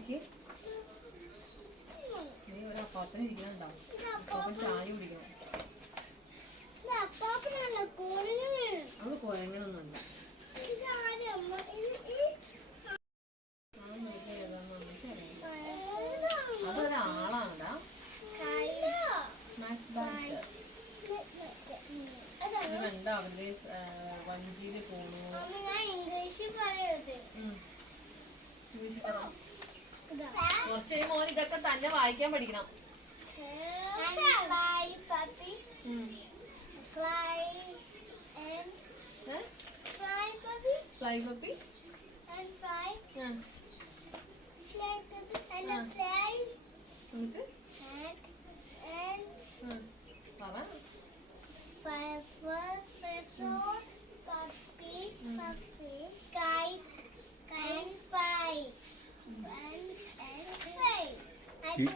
നോക്കി. നീ ഒരു അപ്പാപ്പന ഇരിക്കുന്നുണ്ടോ അപ്പാപ്പൻ ചായ കുടിക്കണം. അത് കുരങ്ങനൊന്നുണ്ട് അതൊരാളാണ്ടാ? ഇത് കണ്ടോ അവന്റെ വഞ്ചിയിൽ പോണു? കുറച്ച് മോൻ ഇതൊക്കെ തന്നെ വായിക്കാൻ പഠിക്കണം. പറ Five, one, five, two, puppy. you,